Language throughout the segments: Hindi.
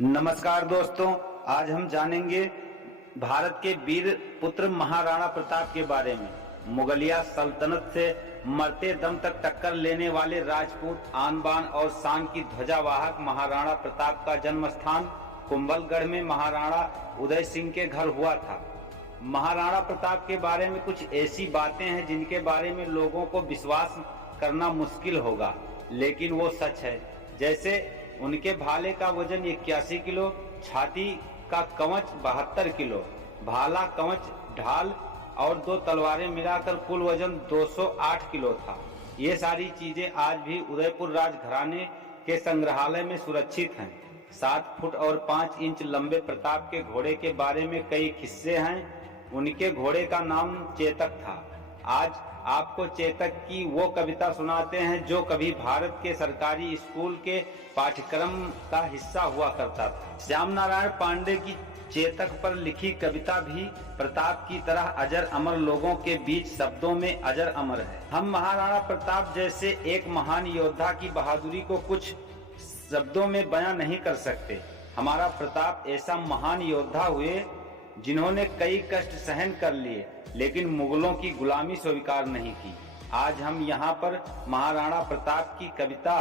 नमस्कार दोस्तों, आज हम जानेंगे भारत के वीर पुत्र महाराणा प्रताप के बारे में। मुगलिया सल्तनत से मरते दम तक टक्कर लेने वाले राजपूत आन बान और शान की ध्वजावाहक महाराणा प्रताप का जन्म स्थान कुंभलगढ़ में महाराणा उदय सिंह के घर हुआ था। महाराणा प्रताप के बारे में कुछ ऐसी बातें हैं जिनके बारे में लोगों को विश्वास करना मुश्किल होगा, लेकिन वो सच है। जैसे उनके भाले का वजन 81 किलो, छाती का कवच 72 किलो, भाला, कवच, ढाल और 2 तलवारें मिलाकर कुल वजन 208 किलो था। ये सारी चीजें आज भी उदयपुर राजघराने के संग्रहालय में सुरक्षित हैं। 7 फुट और 5 इंच लंबे प्रताप के घोड़े के बारे में कई किस्से हैं। उनके घोड़े का नाम चेतक था। आज आपको चेतक की वो कविता सुनाते हैं जो कभी भारत के सरकारी स्कूल के पाठ्यक्रम का हिस्सा हुआ करता था। श्याम नारायण पांडे की चेतक पर लिखी कविता भी प्रताप की तरह अजर अमर लोगों के बीच शब्दों में अजर अमर है। हम महाराणा प्रताप जैसे एक महान योद्धा की बहादुरी को कुछ शब्दों में बयां नहीं कर सकते। हमारा प्रताप ऐसा महान योद्धा हुए जिन्होंने कई कष्ट सहन कर लिए, लेकिन मुगलों की गुलामी स्वीकार नहीं की। आज हम यहाँ पर महाराणा प्रताप की कविता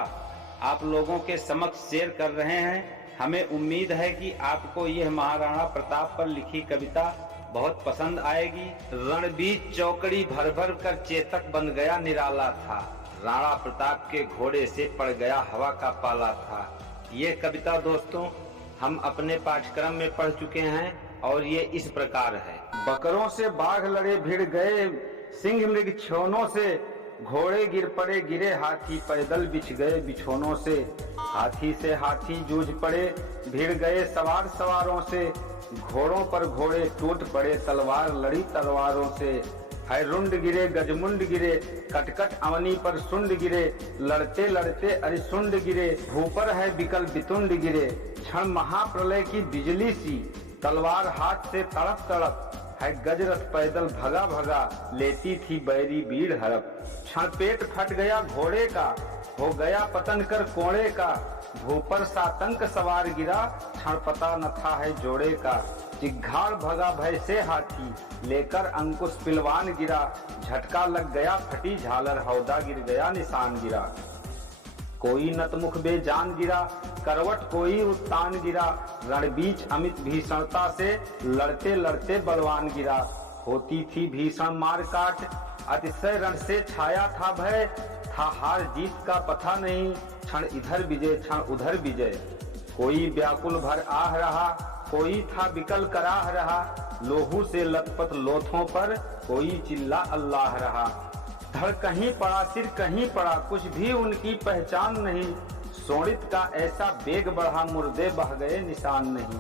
आप लोगों के समक्ष शेयर कर रहे हैं। हमें उम्मीद है कि आपको यह महाराणा प्रताप पर लिखी कविता बहुत पसंद आएगी। रणबीर चौकड़ी भर भर कर चेतक बन गया निराला था, राणा प्रताप के घोड़े से पड़ गया हवा का पाला था। ये कविता दोस्तों हम अपने पाठ्यक्रम में पढ़ चुके हैं और ये इस प्रकार है। बकरों से बाघ लड़े भिड़ गए, सिंह मृग छौनों से, घोड़े गिर पड़े गिरे हाथी, पैदल बिछ गए बिछौनों से, हाथी से हाथी जूझ पड़े भिड़ गए सवार सवारों से, घोड़ों पर घोड़े टूट पड़े तलवार लड़ी तलवारों से, है रुंड गिरे गजमुंड गिरे, कटकट अवनी पर सुंड गिरे, लड़ते लड़ते अरिसुंड गिरे, भूपर है बिकल बितुंड गिरे, क्षण महाप्रलय की बिजली सी, तलवार हाथ से तड़प तड़प, है गजरथ पैदल भगा भगा, लेती थी बैरी बीड़ हड़प, क्षण पेट फट गया घोड़े का, हो गया पतन कर कोड़े का, भूपर सातंक सवार गिरा, क्षण पता न था है जोड़े का, चिघाड़ भगा भय से हाथी, लेकर अंकुश पिलवान गिरा, झटका लग गया फटी झालर, हौदा गिर गया निशान गिरा, कोई नतमुख बेजान गिरा, करवट कोई उत्तान गिरा, रणबीच अमित भीषणता से, लड़ते लड़ते बलवान गिरा, होती थी भीषण मार काट, अतिशय रण से छाया था भय, था हार जीत का पता नहीं, क्षण इधर विजय क्षण उधर विजय, कोई व्याकुल भर आह रहा, कोई था विकल कराह रहा, लोहू से लथपथ लोथों पर, कोई चिल्ला अल्लाह रहा, धड़ कहीं पड़ा सिर कहीं पड़ा, कुछ भी उनकी पहचान नहीं, शोणित का ऐसा बेग बढ़ा मुर्दे बह गए निशान नहीं,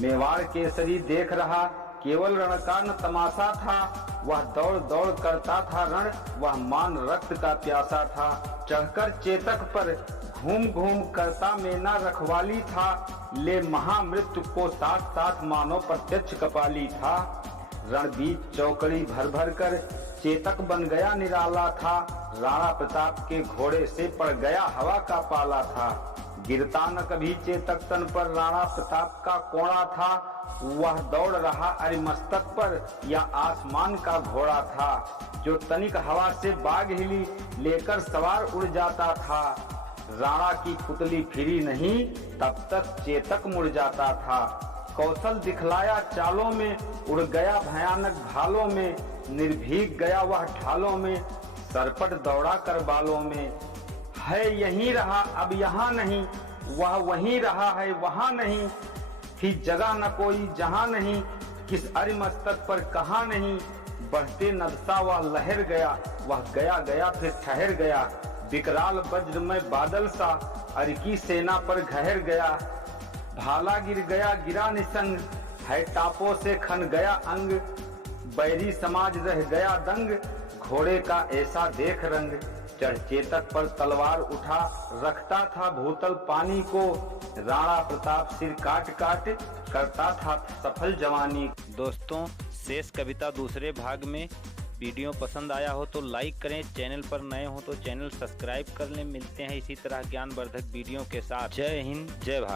मेवाड़ केसरी देख रहा केवल रण का न तमाशा था, वह दौड़ दौड़ करता था रण, वह मान रक्त का प्यासा था, चढ़कर चेतक पर घूम घूम करता मेना रखवाली था, ले महामृत्यु को साथ साथ मानो प्रत्यक्ष कपाली था, रणबीर चौकड़ी भर भर कर चेतक बन गया निराला था, राणा प्रताप के घोड़े से पड़ गया हवा का पाला था, गिरता न कभी चेतक तन पर राणा प्रताप का कोड़ा था, वह दौड़ रहा अरिमस्तक पर या आसमान का घोड़ा था, जो तनिक हवा से बाग हिली लेकर सवार उड़ जाता था, राणा की पुतली फिरी नहीं तब तक चेतक मुड़ जाता था, कौशल दिखलाया चालों में, उड़ गया भयानक भालों में, निर्भीक गया वह ढालों में, सरपट दौड़ा कर बालों में, है यहीं रहा अब यहाँ नहीं, वह वहीं रहा है वहाँ नहीं, थी जगह न कोई जहाँ नहीं, किस अरिमस्तक पर कहाँ नहीं, बढ़ते नदसा वह लहर गया, वह गया गया फिर ठहर गया, विकराल वज्र में बादल सा, अरकी सेना पर घहर गया, भाला गिर गया गिरा निसंग, है टापों से खन गया अंग, बैरी समाज रह गया दंग, घोड़े का ऐसा देख रंग, चढ़ चेतक पर तलवार उठा रखता था भूतल पानी को, राणा प्रताप सिर काट काट करता था सफल जवानी। दोस्तों शेष कविता दूसरे भाग में। वीडियो पसंद आया हो तो लाइक करें, चैनल पर नए हो तो चैनल सब्सक्राइब कर लें। मिलते हैं इसी तरह ज्ञानवर्धक वीडियो के साथ। जय हिंद, जय भारत।